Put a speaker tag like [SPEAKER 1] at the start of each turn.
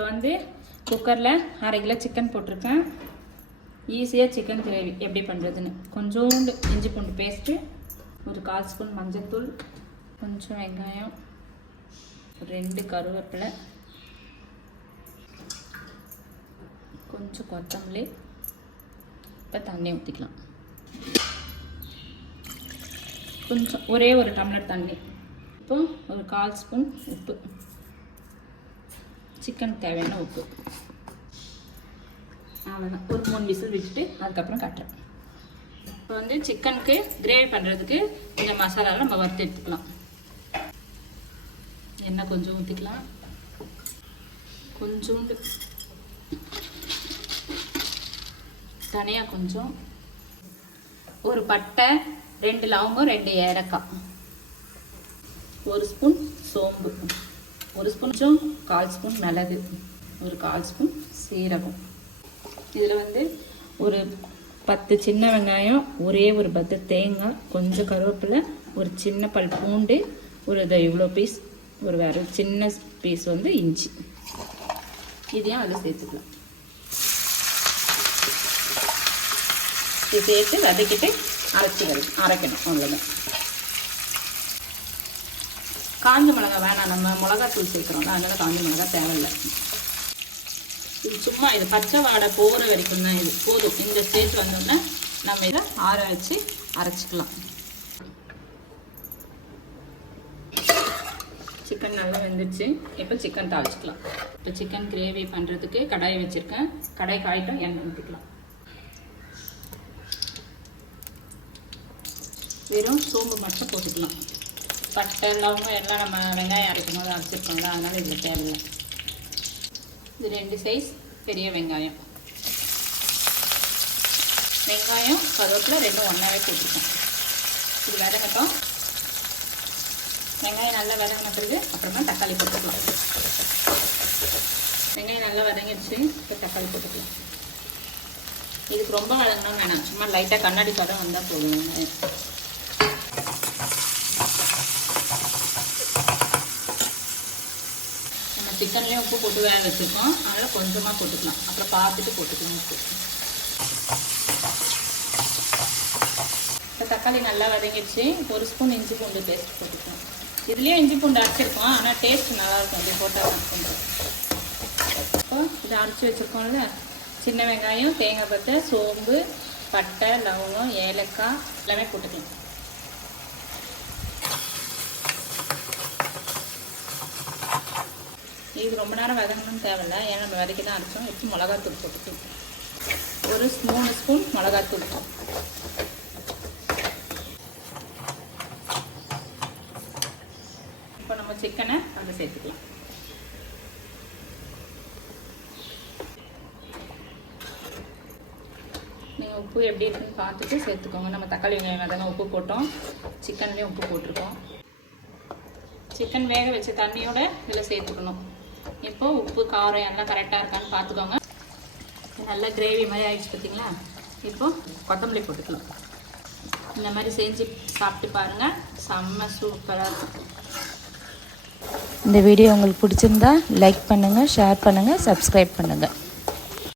[SPEAKER 1] இப்போ வந்து குக்கரில் அரை கிலோ சிக்கன் போட்டிருக்கேன். ஈஸியாக சிக்கன் கிரேவி. எப்படி பண்ணுறதுன்னு கொஞ்சோண்டு இஞ்சி பூண்டு பேஸ்ட்டு ஒரு கால் ஸ்பூன் மஞ்சள்தூள் கொஞ்சம் வெங்காயம் ரெண்டு கருவேப்பிலை கொஞ்சம் கொத்தமல்லி இப்போ தண்ணி ஊற்றிக்கலாம் கொஞ்சம் ஒரே ஒரு டம்ளர் தண்ணி. இப்போ ஒரு கால் ஸ்பூன் உப்பு. சிக்கன் தேவையான உப்பு. அவ்வளோதான் ஒரு மூணு விசில் விட்டுட்டு அதுக்கப்புறம் கட்டுறேன். இப்போ வந்து சிக்கனுக்கு கிரேவி பண்ணுறதுக்கு இந்த மசாலாலாம் நம்ம வறுத்து எடுத்துக்கலாம். எண்ணெய் கொஞ்சம் ஊற்றிக்கலாம் கொஞ்சோண்டு. தனியாக கொஞ்சம். ஒரு பட்டை ரெண்டு லவங்கம் ரெண்டு ஏலக்காய். ஒரு ஸ்பூன் சோம்பு. ஒரு ஸ்பூன் கால் ஸ்பூன் மிளகு ஒரு கால் ஸ்பூன் சீரகம். இதில் வந்து ஒரு பத்து சின்ன வெங்காயம் ஒரே ஒரு பத்து தேங்காய் கொஞ்சம் கருவேப்பிலை ஒரு சின்ன பல் பூண்டு ஒரு இதை இவ்வளோ பீஸ் ஒரு வேறு சின்ன பீஸ் வந்து இஞ்சி. இதையும் அதில் சேர்த்துக்கலாம். இது சேர்த்து வதக்கிட்டு அரைச்சி வரும் அரைக்கணும் அவ்வளோதான் காஞ்ச மிளகா வேணாம் நம்ம மிளகாத்தூள் சேர்க்குறோம்ல அதனால் காஞ்ச மிளகா தேவையில்லை. இது சும்மா இது பச்சை வாடை போகிற வரைக்கும் தான் இது. போதும். இந்த ஸ்டேஜ் வந்தோடனே நம்ம இதை ஆற வச்சு அரைச்சிக்கலாம். சிக்கன் நல்லா வெந்துருச்சு. இப்போ சிக்கன் தாளிச்சிக்கலாம். இப்போ சிக்கன் கிரேவி பண்ணுறதுக்கு கடாயை வச்சுருக்கேன். கடாய் காயிட்டும் எண்ணெய் ஊற்றிக்கலாம் வெறும் சோம்பு மட்டும் போட்டுக்கலாம். பட்டை லவங்கம் எல்லாம் நம்ம வெங்காயம் அரைக்கும் போது அரைச்சிருக்கோம்ல அதனால் இதில் தேவையில்லை. இது ரெண்டு சைஸ் பெரிய வெங்காயம். வெங்காயம் கருவேப்பிலை ரெண்டும் ஒன்றாவே போட்டுருக்கோம். இது விதங்கட்டும். வெங்காயம் நல்லா விதங்கின பிறகு அப்புறமா தக்காளி போட்டுக்கலாம். வெங்காயம் நல்லா விதங்கிடுச்சு இப்போ தக்காளி போட்டுக்கலாம். இதுக்கு ரொம்ப வதங்கணும் வேணாம். சும்மா லைட்டாக கண்ணாடி பதம் வந்தால் போதும் வெங்காயம் நம்ம சிக்கன்லேயும் உப்பு போட்டு வேக வச்சுருக்கோம். அதனால் கொஞ்சமாக போட்டுக்கலாம். அப்புறம் பார்த்துட்டு போட்டுக்கலாம் உப்பு. இப்போ தக்காளி நல்லா வதங்கிடுச்சு. ஒரு ஸ்பூன் இஞ்சி பூண்டு பேஸ்ட் போட்டுக்கலாம். இதுலேயும் இஞ்சி பூண்டு அரைச்சிருக்கோம். ஆனால் டேஸ்ட் நல்லாயிருக்கும். அப்படி போட்டால் கொஞ்சம் இப்போ இதை அரைச்சி வச்சுருக்கோம்ல. சின்ன வெங்காயம் தேங்காய் பத்தை சோம்பு பட்டை லவங்கம் ஏலக்காய் எல்லாமே போட்டுக்கலாம். இது ரொம்ப நேரம் வதங்கணும்னு தேவையில்ல. ஏன்னா நம்ம வதக்கி தான் அரைச்சோம். இப்போ மிளகாத்தூள் போட்டுக்கும் ஒரு மூணு ஸ்பூன் மிளகாத்தூள். இப்போ நம்ம சிக்கனை அதில் சேர்த்துக்கலாம். நீங்கள் உப்பு எப்படி இருக்குன்னு பார்த்துட்டு சேர்த்துக்கோங்க. நம்ம தக்காளி வெங்காயம் வதங்க உப்பு போட்டோம். சிக்கன்லேயும் உப்பு போட்டிருக்கோம். சிக்கன் வேக வச்ச தண்ணியோட இதில் சேர்த்துக்கணும். இப்போ உப்பு காரம் எல்லாம் கரெக்டாக இருக்கான்னு பார்த்துக்கோங்க. நல்லா கிரேவி மாதிரி ஆயிடுச்சு பார்த்தீங்களா? இப்போ கொத்தமல்லி போட்டுக்கலாம். இந்த மாதிரி செஞ்சு சாப்பிட்டு பாருங்கள் செம்ம சூப்பராக இருக்கும்.
[SPEAKER 2] இந்த வீடியோ உங்களுக்கு பிடிச்சிருந்தா லைக் பண்ணுங்கள் ஷேர் பண்ணுங்கள் சப்ஸ்கிரைப் பண்ணுங்கள்